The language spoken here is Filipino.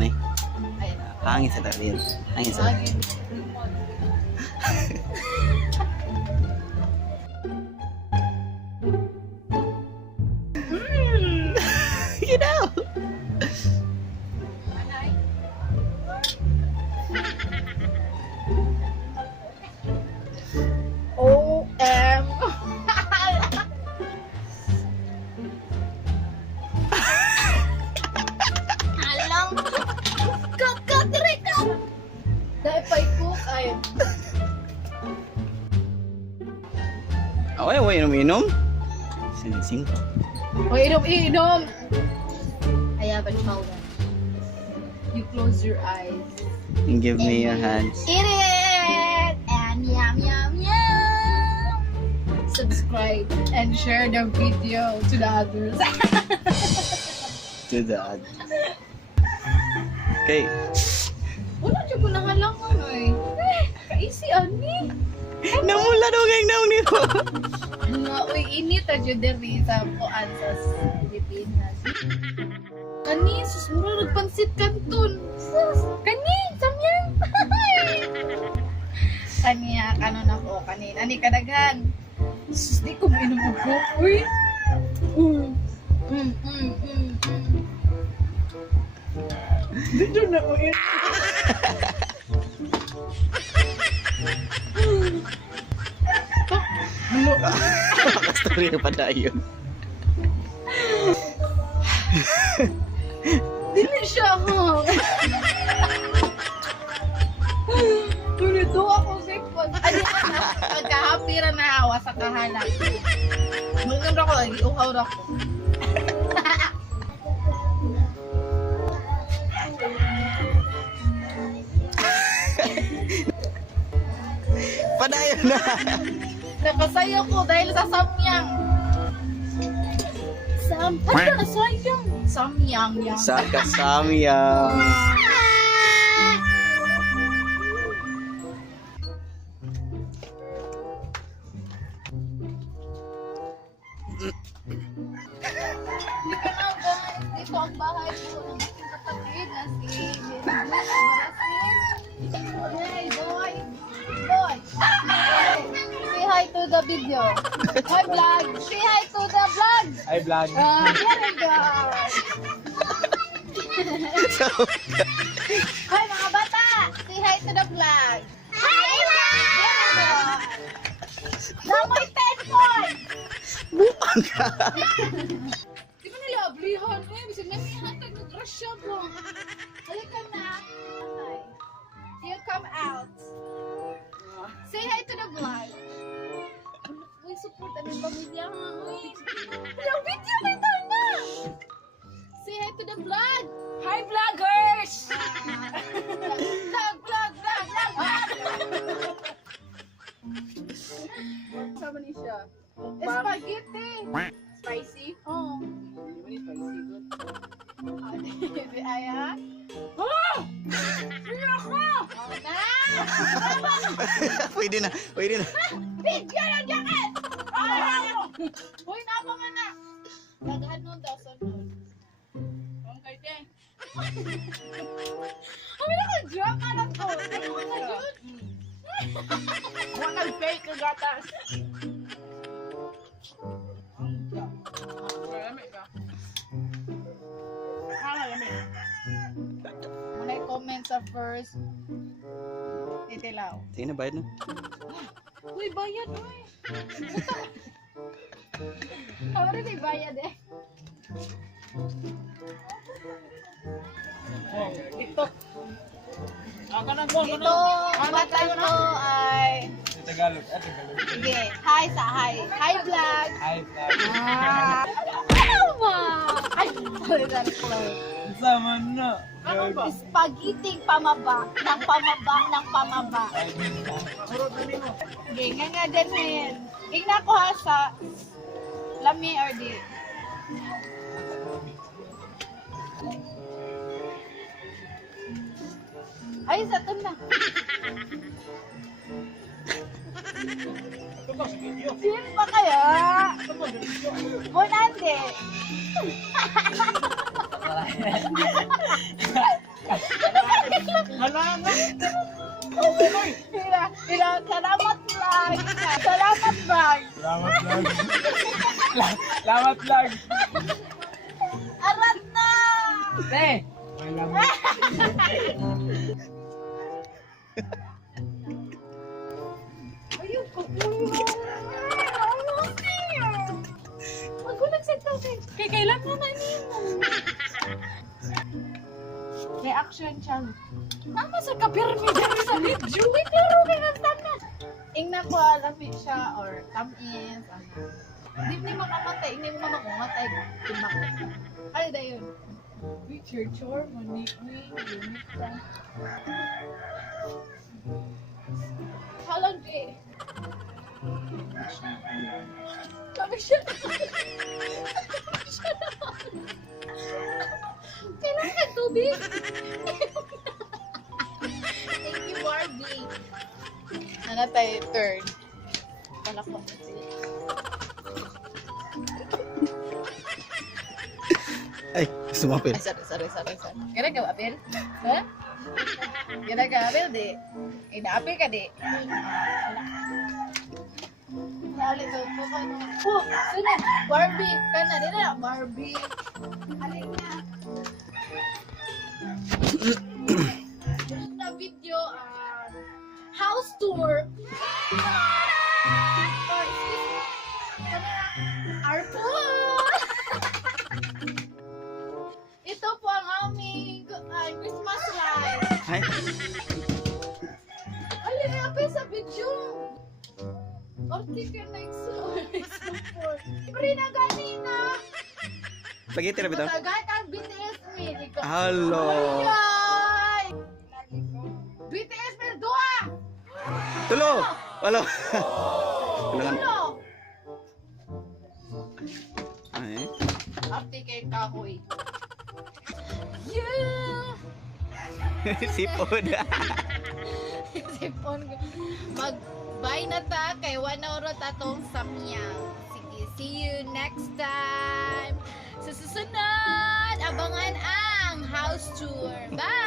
ani. Ayun. Hangin sa tabi. Hangin sa. You know. OM. Alam. Cut, direct ka. Dahil pa i-cook ay. Okay, wait, inom. Sinising ko. O, inom. I have a challenge. You close your eyes. And give me your hands. Eat it! And yum, yum, yum! Subscribe and share the video to the others. To the other. Okay. Wala siya ko nangalangan eh. Kaisi ani. Namula daw ngayong naong nito. Nga, uy, init na dyan diri sa Puan sa Pilipinas. Kani, sus, mura nagpansit kanton. Sus, kani, samyang. Kaniya, kanon ako, kanin. Ani kadaghan. Sus, di ko mainom ako. Uy. Dito na ko yun. Makastorya pa tayo. Dili siya, ha? Tulito ako sa ipon. Ano na, magkahapira na hawa sa kahanan. Mulgan ako, uhaw na ko. Padayon na. Napasayo ko dahil sa samyang. Ano na sayang? Samyang yang. Sa kasamya. Dito na guys, dito ang bahay ko ng aking kapatid na si Barasin. Hey boy! Boy! Say hi to the video. Hi vlog! Say hi to the vlog! Hi vlog. Very good! Hi mga bata! Say hi to the vlog! Hi vlog! Namoy 10 points! Buang ka. Di ba nila ablihan? Eh, bisig na may hatag ng grasya mo. Halika na. Hi. You come out. Say hi to the vlog. Uy, support ang pamilya nga. Uy, yung video may na. Say hi to the vlog. Hi, vloggers! Vlog! Sama ni siya. Spaghetti. Spicy? Oo. Spicy. Aya? Oh! Sige ako! Oo na! Pwede na. Video yung jacket! Uy, napa nga na! Daghan nun daw sa nun. Ang karte. Ang naka-joke ka lang ko. Ano ka na yun? Huwag nag-fake ka gatas. Muna i-comment sa first titilaw. Sige na, bayad na. Uy, bayad, uy. Ako rin may bayad eh. Ito. Ito, bata ito ay... Tagalog. Sige, hi sa hi. Hi vlog. Hi vlog. Tama! Ay, sorry na close. Sama na. Spaghetti pamaba. Ng pamaba. Sige, nga din. Tingnan ko ha sa lami or di. Ay, sa ito na. Sino pa kaya? Bonande. Salamat lang. Salamat lang. Salamat lang. Salamat lang. Arat na! Te! May lamat. Ayun ko. Magulag sa topic. Kay kailan mo na nimo? Reaction challenge. Mama sa kapirmi dyan sa video. Wait, laro kay Nastana. Ingna ko alamit siya or come in. Hindi mo makamatay. Hindi mo makamatay. Timak. Ano na yun? Picture chore, manik-nik, unit ka. How long day? Kami siya. Kailangan ka tubig. Thank you, Barbie. Ano tayo? Third. Palakpak na siya. Ay, sumapil. Ay, sorry. Kaya ka apil? Ha? Kaya ka apil, di? Ina-apil ka, di? Dali, so, oh, sunod, Barbie, ka na, di na, Barbie. Alin na. Sunod na video, house tour. Or, Arpon! Ito po ang aming Christmas light. Ay, Alin na pa sa video. Orti ka na support. Pre na ganina. spaghetti na bitaw. Matagat ang BTS me. Hello. Ay! BTS me dua. Tulo. Walo. Kulangan. Uno. Ay. Orti kay kahoy. Yeah. Sipod. Sipon ko. Mag-bye na ta kay 1 oras atong samyang. Sige, see you next time. Sa susunod, abangan ang house tour. Bye!